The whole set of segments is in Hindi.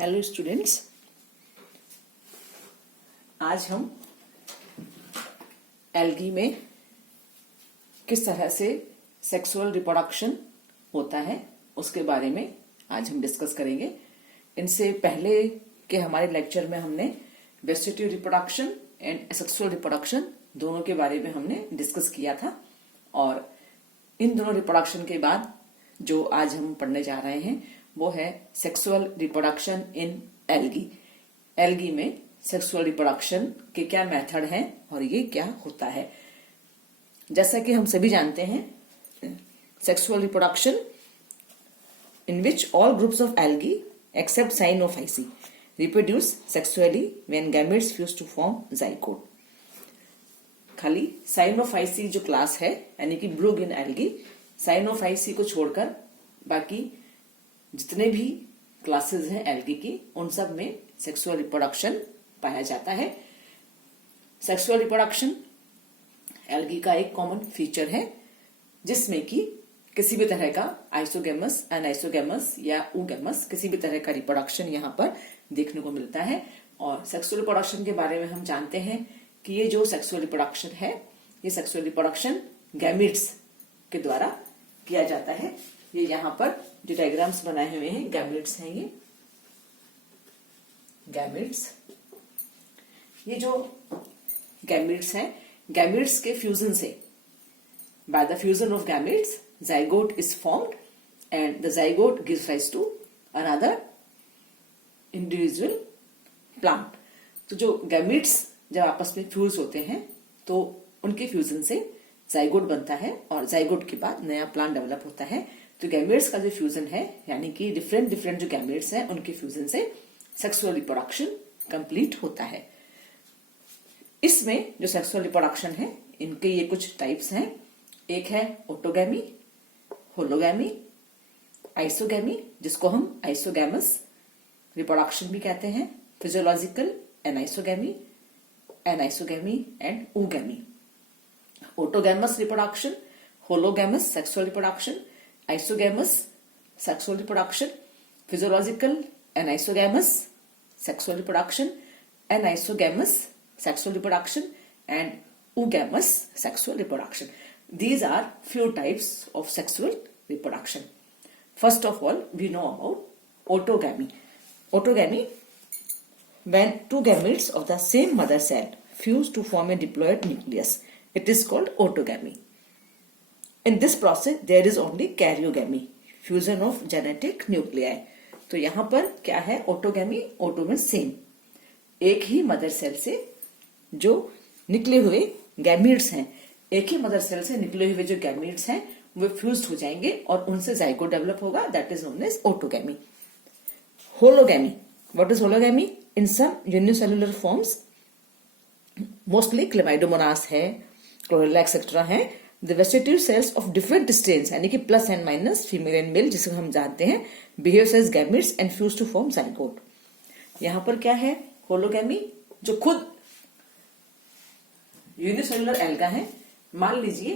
हेलो स्टूडेंट्स, आज हम एल्गी में किस तरह से सेक्सुअल रिप्रोडक्शन होता है उसके बारे में आज हम डिस्कस करेंगे। इनसे पहले के हमारे लेक्चर में हमने vegetative reproduction and sexual reproduction दोनों के बारे में हमने डिस्कस किया था और इन दोनों रिप्रोडक्शन के बाद जो आज हम पढ़ने जा रहे हैं वो है sexual reproduction in algae. Algae में सेक्सुअल रिप्रोडक्शन के क्या मेथड हैं और ये क्या होता है। जैसा कि हम सभी जानते हैं, sexual reproduction in which all groups of algae except Cyanophyceae reproduce sexually when gametes fuse to form zygote। खाली Cyanophyceae जो क्लास है यानी कि ब्लू ग्रीन एल्गी, Cyanophyceae को छोड़कर बाकी जितने भी क्लासेस हैं एल्गी की उन सब में सेक्सुअल रिप्रोडक्शन पाया जाता है। सेक्सुअल रिप्रोडक्शन एल्गी का एक कॉमन फीचर है जिसमें कि किसी भी तरह का आइसोगेमस, अनआइसोगेमस या ऊगेमस किसी भी तरह का रिप्रोडक्शन यहाँ पर देखने को मिलता है। और सेक्सुअल रिप्रोडक्शन के बारे में हम जानते हैं कि ये जो सेक्सुअल रिप्रोडक्शन है ये सेक्सुअल रिप्रोडक्शन गैमेट्स के द्वारा किया जाता है। ये यहाँ पर जो डायग्राम्स बनाए हुए हैं गैमेट्स हैं, ये गैमेट्स। ये जो गैमेट्स हैं, गैमेट्स के फ्यूजन से, by the fusion of gametes zygote is formed and the zygote gives rise to another individual plant। तो जो गैमेट्स जब आपस में फ्यूज होते हैं तो उनके फ्यूजन से जाइगोट बनता है और जाइगोट के बाद नया प्लांट डेवलप होता है। तो गैमेट्स का जो फ्यूजन है यानी कि डिफरेंट जो गैमेट्स हैं उनके फ्यूजन से सेक्सुअल रिप्रोडक्शन कंप्लीट होता है। इसमें जो सेक्सुअल रिप्रोडक्शन है इनके ये कुछ टाइप्स हैं। एक है ऑटोगैमी, होलोगैमी, आइसोगैमी जिसको हम आइसोगैमस रिप्रोडक्शन भी कहते हैं, physiological anisogamy, anisogamy and oogamy. Autogamous reproduction, hologamous sexual reproduction, isogamous sexual reproduction, physiological anisogamous sexual reproduction, anisogamous sexual reproduction and oogamous sexual reproduction। These are few types of sexual reproduction। First of all, we know about autogamy। Autogamy, when two gametes of the same mother cell fuse to form a diploid nucleus, it is called autogamy। In this process, there is only karyogamy, fusion of genetic nuclei। तो यहाँ पर क्या है autogamy? auto में सेम, एक ही मदर सेल से जो निकले हुए गैमेट्स हैं, एक ही मदर सेल से निकले हुए जो गैमेट्स हैं वो फ्यूज्ड हो जाएंगे और उनसे जाइगोट डेवलप होगा, that is known as autogamy. Hologamy, what is hologamy? In some unicellular forms, mostly chlamydomonas है, क्लोरेला एक्सेट्रा है, the vegetative cells of different strains यानी कि plus and minus, female and male जिसे हम जानते हैं, behaves as gametes and fuse to form zygote. यहाँ पर क्या है? होलोगैमी जो खुद यूनिसेलुलर एल्गा है। मान लीजिए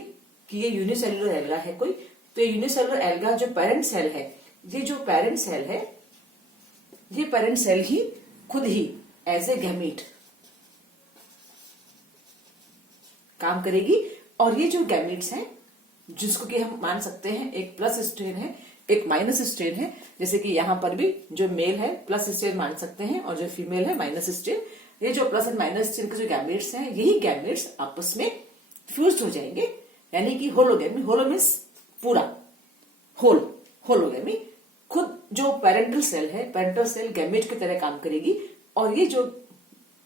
कि ये यूनिसेलुलर एल्गा है कोई, तो ये यूनिसेलुलर एल्गा जो पेरेंट सेल है, ये जो पेरेंट सेल है ये पेरेंट सेल ही खुद ही एज ए गैमेट काम करेगी। और ये जो गैमेट्स हैं जिसको कि हम मान सकते हैं एक प्लस स्ट्रेन है एक माइनस स्ट्रेन है, जैसे कि यहाँ पर भी जो मेल है प्लस स्ट्रेन मान सकते हैं और जो फीमेल है माइनस स्ट्रेन। ये जो प्लस एंड माइनस स्ट्रेन के जो गैमेट्स हैं यही गैमेट्स आपस में फ्यूज्ड हो जाएंगे यानी कि होलोगैमी। होलो मीन्स पूरा, होल। होलोगैमी खुद जो पेरेंटल सेल है, पेरेंटल सेल गैमेट की तरह काम करेगी और ये जो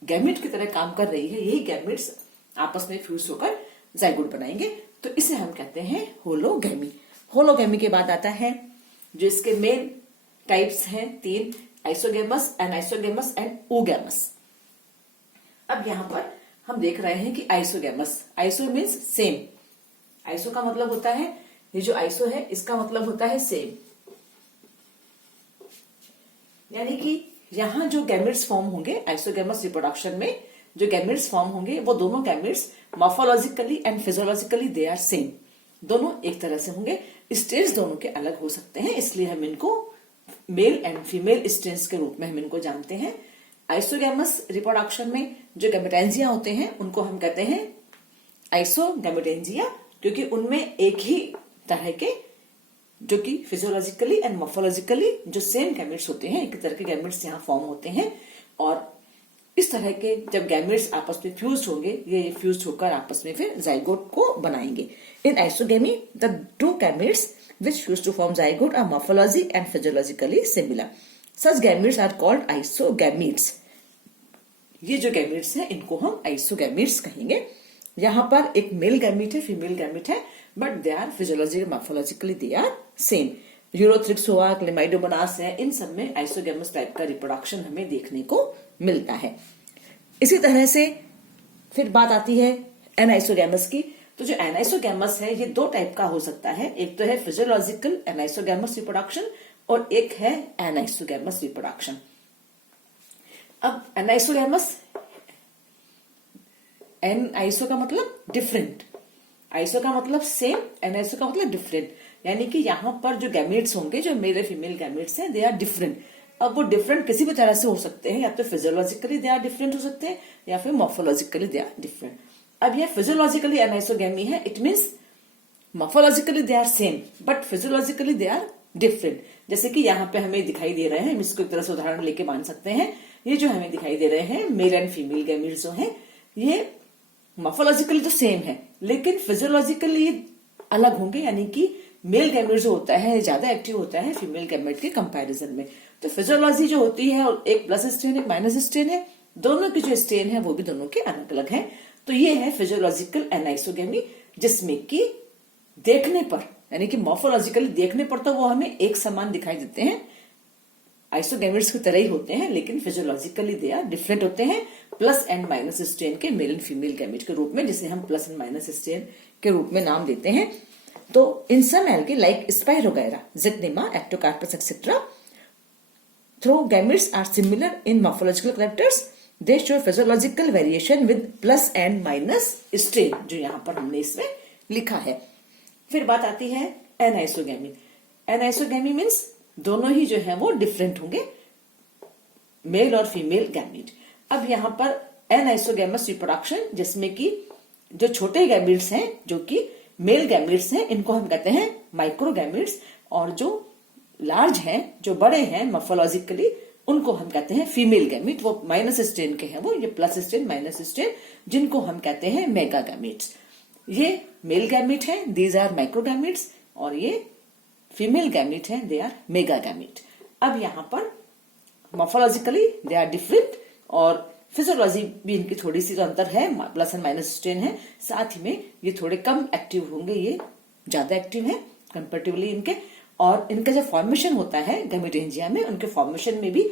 गैमेट की तरह काम कर रही है यही गैमेट्स आपस में फ्यूज होकर जाइगोट बनाएंगे। तो इसे हम कहते हैं होलोगैमी। होलोगैमी के बाद आता है जो इसके मेन टाइप्स हैं तीन, आइसोगैमस, एनाइसोगैमस एंड oogamous। अब यहाँ पर हम देख रहे हैं कि isogamous, iso means same. Iso का मतलब होता है, ये जो आइसो है इसका मतलब होता है सेम, यानी कि यहाँ जो गैमेट्स फॉर्म होंगे आइसोगैमस रिप्रोडक्शन में जो गैमेट्स फॉर्म होंगे वो दोनों gametes morphologically and physiologically they are same, दोनों एक तरह से होंगे। स्टेज दोनों के अलग हो सकते हैं, इसलिए हम इनको मेल एंड फीमेल स्ट्रेन्स के रूप में हम इनको जानते हैं। आइसोगैमस रिप्रोडक्शन में जो गैमेटेंजिया होते हैं उनको हम कहते हैं आइसोगैमेटेंजिया, क्योंकि उनमें एक ही तरह के जो कि फिजियोलॉजिकली एंड मॉर्फोलॉजिकली जो सेम गैमेट्स होते हैं, एक तरह के गैमेट्स यहाँ फॉर्म होते हैं। और इस तरह के जब गैमेट्स आपस में फ्यूज होंगे, ये फ्यूज होकर आपस में फिर जाइगोट को बनाएंगे। In isogamy the two gametes which fuse to form zygote are morphology and physiologically similar. Such gametes are called isogametes. ये जो गैमेट्स हैं इनको हम आइसोगैमेट्स कहेंगे। यहाँ पर एक मेल गैमेट है, फीमेल गैमेट है, but they are physiologically morphologically they are same. Ulothrix हुआ, क्लेमाइडोमोनास है, इन सब में आइसोगैमस टाइप का रिप्रोडक्शन हमें देखने को मिलता है। इसी तरह से फिर बात आती है एनाइसोगैमस की। तो जो एनाइसोगैमस है ये दो टाइप का हो सकता है, एक तो है फिजियोलॉजिकल एनाइसोगैमस रिप्रोडक्शन और एक है एनाइसोगैमस रिप्रोडक्शन। अब एनाइसोगैमस, एन आइसो का मतलब डिफरेंट, आइसो का मतलब सेम, एनाइसो का मतलब डिफरेंट, यानी कि यहां पर जो गैमेट्स होंगे, जो मेल फीमेल गैमेट्स हैं, दे आर डिफरेंट। अब वो डिफरेंट किसी भी तरह से हो सकते हैं, या तो फिजियोलॉजिकली दे आर डिफरेंट हो सकते हैं या फिर मॉर्फोलॉजिकली दे आर डिफरेंट। अब ये फिजियोलॉजिकली एनाइसोगैमी है, it means morphologically they are same but physiologically they are different. जैसे कि यहाँ पे हमें दिखाई दे रहे हैं, हम इसको एक तरह से उदाहरण लेके मान सकते हैं। ये जो हमें दिखाई दे रहे हैं मेल एंड फीमेल गैमेट्स जो हैं, ये मॉर्फोलॉजिकली तो सेम है लेकिन फिजियोलॉजिकली अलग होंगे, यानी कि मेल गैमेट जो होता है ज्यादा एक्टिव होता है फीमेल गैमेट के कंपैरिजन में। तो फिजियोलॉजी जो होती है, एक प्लस स्ट्रेन एक माइनस स्ट्रेन है, दोनों की जो स्ट्रेन है वो भी दोनों के अलग अलग है। तो ये है फिजियोलॉजिकल एनाइसोगैमी, जिसमें कि देखने पर, यानी कि मॉर्फोलॉजिकली देखने पर तो वो हमें एक समान दिखाई देते हैं, आइसोगैमेट्स की तरह ही होते हैं, लेकिन फिजियोलॉजिकली दे आर डिफरेंट होते हैं प्लस एंड माइनस स्ट्रेन के मेल एंड फीमेल गैमेट के रूप में, जिसे हम प्लस एंड माइनस स्ट्रेन के रूप में नाम देते हैं। तो in some algae like Spirogyra, Zygnema, Ectocarpus etcetera, through gametes are similar in morphological characters, they show physiological variation with plus and minus strain, जो यहाँ पर हमने इसमें लिखा है। फिर बात आती है एनाइसोगैमी। एनाइसोगैमी मीन्स दोनों ही जो है वो डिफरेंट होंगे, मेल और फीमेल गैमेट। अब यहाँ पर एनाइसोगैमस रिप्रोडक्शन, जिसमें कि जो छोटे गैमेट्स हैं जो कि मेल गैमेट्स हैं, इनको हम कहते हैं माइक्रोगैमेट्स, और जो लार्ज हैं, जो बड़े हैं मॉर्फोलॉजिकली, उनको हम कहते हैं फीमेल गैमेट। वो माइनस स्ट्रेन के हैं, वो ये प्लस स्ट्रेन माइनस स्ट्रेन, जिनको हम कहते हैं मेगा गैमेट्स। ये मेल गैमेट है, दीज आर माइक्रोगैमेट्स, और ये फीमेल गैमेट है, दे आर मेगा गैमेट। अब यहाँ पर मॉर्फोलॉजिकली दे आर डिफरेंट और फिजियोलॉजी भी इनकी थोड़ी सी तो अंतर है, प्लस एंड माइनस स्ट्रेन है, साथ ही में ये थोड़े कम एक्टिव होंगे, ये ज्यादा एक्टिव है कंपेरेटिवली इनके। और इनका जब फॉर्मेशन होता है गैमेटेंजिया में, उनके फॉर्मेशन में भी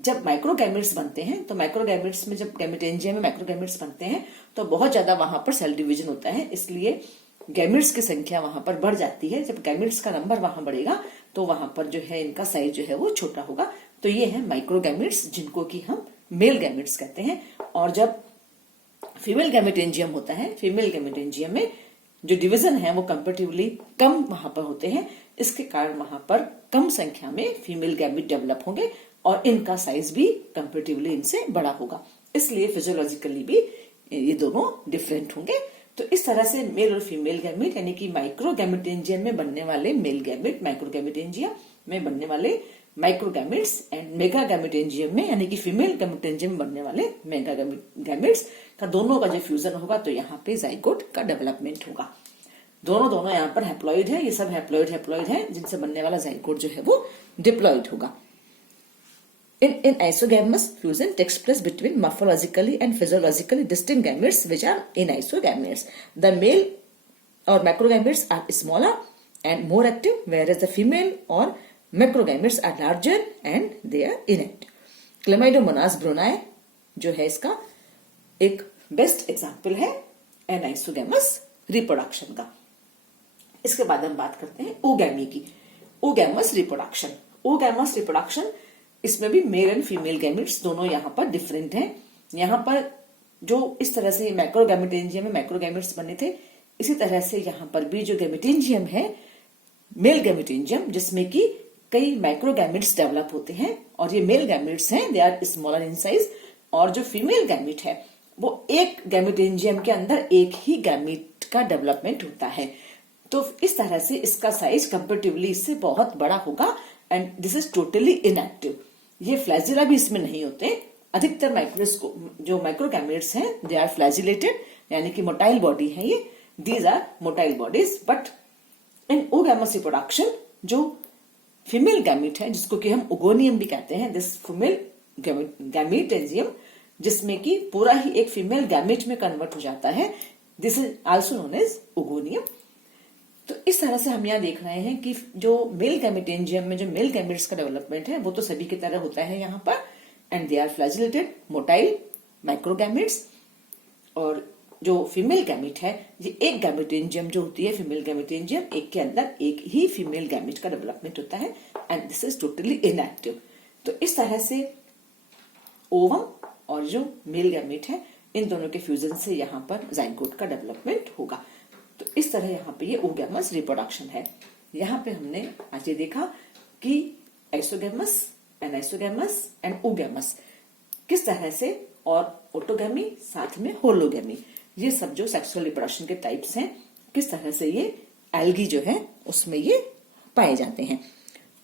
जब माइक्रोगैमेट्स बनते हैं, तो माइक्रोगैमेट्स में जब गैमेटेंजिया में माइक्रोगैमेट्स बनते हैं तो बहुत ज्यादा वहां पर सेल डिवीजन होता है, इसलिए गैमेट्स की संख्या वहां पर बढ़ जाती है। जब गैमेट्स का नंबर वहां बढ़ेगा तो वहां पर जो है इनका साइज जो है वो छोटा होगा। तो ये है माइक्रोगैमेट्स, जिनको कि हम मेल गैमेट्स कहते हैं। और जब फीमेल गैमेटेंजियम होता है, फीमेल गैमेटेंजियम में जो डिवीजन है वो कंपेरेटिवली कम वहां पर होते हैं, इसके कारण वहां पर कम संख्या में फीमेल गैमेट डेवलप होंगे और इनका साइज भी कंपेरेटिवली इनसे बड़ा होगा, इसलिए फिजियोलॉजिकली भी ये दोनों डिफरेंट होंगे। तो इस तरह से मेल और फीमेल गैमेट, यानी कि माइक्रो गैमेटेंजियम में बनने वाले मेल गैमेट, माइक्रो गैमेटेंजिया में बनने वाले माइक्रो गैमेट्स, एंड मेगा गैमेटेंजियम में, यानी कि फीमेल गैमेटेंजियम में बनने वाले मेगा गैमेट्स का दोनों का जो फ्यूजन होगा तो यहाँ पे जाइगोट का डेवलपमेंट होगा। दोनों यहाँ पर हैप्लॉइड है, ये सब हैप्लॉइड है, जिनसे बनने वाला जाइगोट जो है वो डिप्लॉइड होगा। In isogamous fusion takes place between morphologically and physiologically distinct gametes which are anisogametes. The male or macrogametes are smaller and more active, whereas the female or macrogametes are larger and they are inactive. Chlamydomonas brunei जो है इसका एक बेस्ट एग्जाम्पल है एनाइसोगैमस रिप्रोडक्शन का। इसके बाद हम बात करते हैं ओगैमी की, ओगैमस रिप्रोडक्शन। ओगैमस रिप्रोडक्शन, इसमें भी मेल एंड फीमेल गैमेट्स दोनों यहाँ पर डिफरेंट हैं। यहाँ पर जो इस तरह से माइक्रोगैमेटेंजियम में माइक्रोगैमेट्स बने थे, इसी तरह से यहाँ पर भी जो गैमेटेंजियम है, मेल गैमेटेंजियम, जिसमें कि कई माइक्रोगैमिट्स डेवलप होते हैं और ये मेल गैमिट्स हैं, they are smaller in size, और जो फीमेल गैमिट है वो एक गैमिटेंजियम के अंदर एक ही गैमिट का डेवलपमेंट होता है। तो इस तरह से इसका साइज कंपेरेटिवली इससे बहुत बड़ा होगा and this is totally inactive. ये फ्लैजिला भी इसमें नहीं होते। अधिकतर जो माइक्रोगैमिट्स हैं दे आर फ्लैजिलेटेड, यानी कि मोटाइल बॉडी है ये, these are motile bodies. But in oogamous reproduction जो फीमेल गैमिट है, जिसको कि हम ओगोनियम भी कहते हैं, दिस फीमेल गैमिटेंजियम, जिसमें कि पूरा ही एक फीमेल गैमिट में कन्वर्ट हो जाता है, this is also known as oogonium. तो इस तरह से हम यहाँ देख रहे हैं कि जो मेल गैमिटेंजियम में जो मेल गैमिट्स का डेवलपमेंट है वो तो सभी की तरह होता है यहाँ पर, and they are flagellated motile microgametes. और जो फीमेल गैमिट है, ये एक गैमिटेंजियम जो होती है फीमेल गैमिटेंजियम, एक के अंदर एक ही फीमेल गैमिट का डेवलपमेंट होता है and this is totally inactive. तो इस तरह से ओवम और जो मेल गैमिट है, इन दोनों के फ्यूजन से यहाँ पर जाइगोट का डेवलपमेंट होगा। तो इस तरह यहाँ पे ये ओगैमस रिप्रोडक्शन है। यहाँ पे हमने आज ये देखा कि आइसोगैमस, एनाइसोगैमस एंड ओगैमस किस तरह से, और ऑटोगैमी साथ में होलोगैमी, ये सब जो सेक्सुअल रिप्रोडक्शन के टाइप्स हैं, किस तरह से ये एल्गी जो है उसमें ये पाए जाते हैं।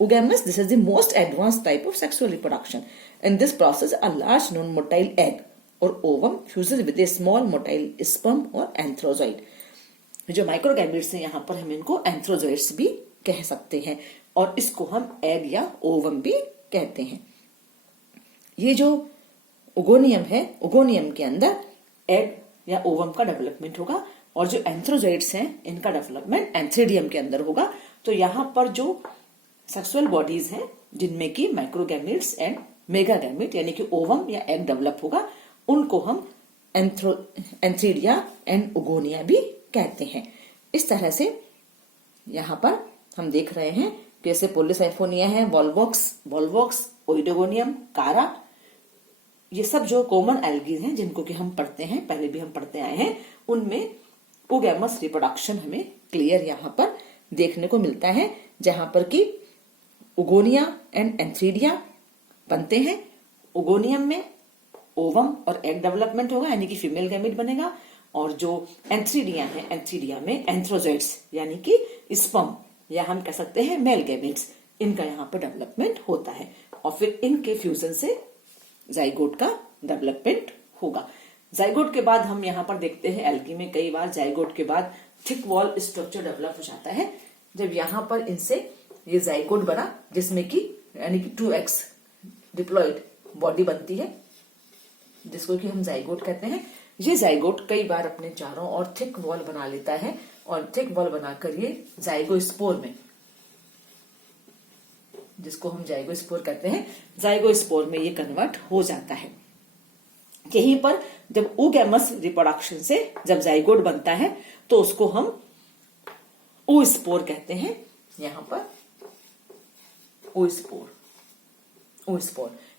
Oogamous, this is the most advanced type of sexual reproduction. In this process, a large non-motile egg or ovum fuses with a small motile sperm or anthrozoid. जो माइक्रोगैमिट्स हैं यहाँ पर हम इनको एंथ्रोजोइड्स भी कह सकते हैं, और इसको हम एग या ओवम भी कहते हैं। ये जो ओगोनियम है, ओगोनियम के अंदर एग या ओवम का डेवलपमेंट होगा, और जो एंथ्रोजोइड्स हैं इनका डेवलपमेंट एंथ्रीडियम के अंदर होगा। तो यहाँ पर जो सेक्सुअल बॉडीज हैं जिनमें कि माइक्रोगैमिट्स एंड मेगागैमिट यानी कि ओवम या एग डेवलप होगा, उनको हम एंथ्रीडिया एंड ओगोनिया भी कहते हैं। इस तरह से यहाँ पर हम देख रहे हैं कि जैसे पोलिसाइफोनिया है, वॉल्वॉक्स, ओइडोगोनियम, कारा, ये सब जो कॉमन एल्गीज हैं जिनको कि हम पढ़ते हैं, पहले भी हम पढ़ते आए हैं, उनमें ओगैमस रिप्रोडक्शन हमें क्लियर यहाँ पर देखने को मिलता है, जहां पर कि ओगोनिया एंड एंथ्रीडिया बनते हैं। ओगोनियम में ओवम और एग डेवलपमेंट होगा यानी कि फीमेल गैमिट बनेगा, और जो एंथ्रीडिया है, एंथ्रीडिया में एंथ्रोजोइड्स यानी कि स्पर्म या हम कह सकते हैं मेल गैमिट्स, इनका यहाँ पर डेवलपमेंट होता है, और फिर इनके फ्यूजन से जाइगोट का डेवलपमेंट होगा। जाइगोट के बाद हम यहाँ पर देखते हैं एल्गी में कई बार जाइगोट के बाद थिक वॉल स्ट्रक्चर डेवलप हो जाता है। जब यहाँ पर इनसे ये जाइगोट बना, जिसमें कि यानी कि 2x डिप्लॉइड बॉडी बनती है, जिसको कि हम जाइगोट कहते हैं। ये जाइगोट कई बार अपने चारों ओर थिक वॉल बना लेता है, और थिक वॉल बनाकर ये जाइगोस्पोर में, जिसको हम जाइगोस्पोर कहते हैं, जाइगोस्पोर में ये कन्वर्ट हो जाता है। यहीं पर जब ओगैमस रिप्रोडक्शन से जब जाइगोट बनता है तो उसको हम ओस्पोर कहते हैं। यहां पर ओस्पोर,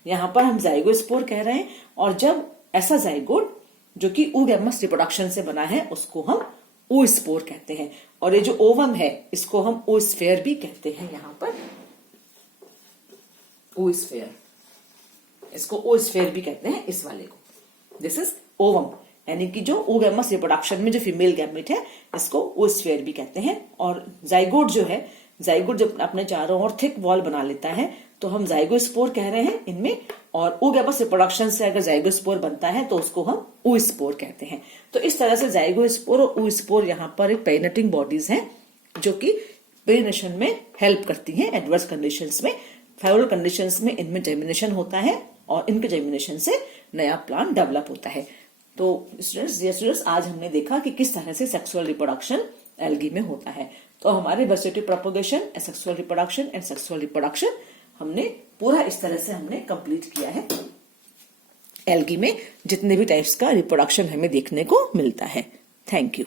यहां पर हम जाइगोस्पोर कह रहे हैं, और जब ऐसा जाइगोट जो कि ओगैमस रिप्रोडक्शन से बना है उसको हम ओस्पोर कहते हैं, और ये जो ओवम है इसको हम ओस्फेयर भी कहते हैं। यहां पर ओस्फेयर, इसको ओस्फेयर भी कहते हैं इस वाले को। दिस इज ओवम, यानी कि जो ओगैमस रिप्रोडक्शन में जो फीमेल गैमिट है इसको ओस्फेयर भी कहते हैं। और जाइगोट जो है, जाइगोट जब अपने चारों ओर थिक वॉल बना लेता है तो हम जाइगोस्पोर कह रहे हैं इनमें, और ओगैमस रिप्रोडक्शन से अगर जाइगोस्पोर बनता है तो उसको हम ओस्पोर कहते हैं। तो इस तरह से जाइगोस्पोर और ओस्पोर यहाँ पर एक पेरिनेटिंग बॉडीज हैं जो कि पेरिनेशन में हेल्प करती हैं एडवर्स कंडीशंस में। फेवरेबल कंडीशंस में इनमें जर्मिनेशन होता है, और इनके जर्मिनेशन से नया प्लांट डेवलप होता है। तो स्टूडेंट्स आज हमने देखा कि किस तरह से सेक्सुअल रिप्रोडक्शन एल्गी में होता है। तो हमारे vegetative propagation, sexual reproduction and sexual reproduction हमने पूरा इस तरह से हमने कंप्लीट किया है। एल्गी में जितने भी टाइप्स का रिप्रोडक्शन हमें देखने को मिलता है। Thank you.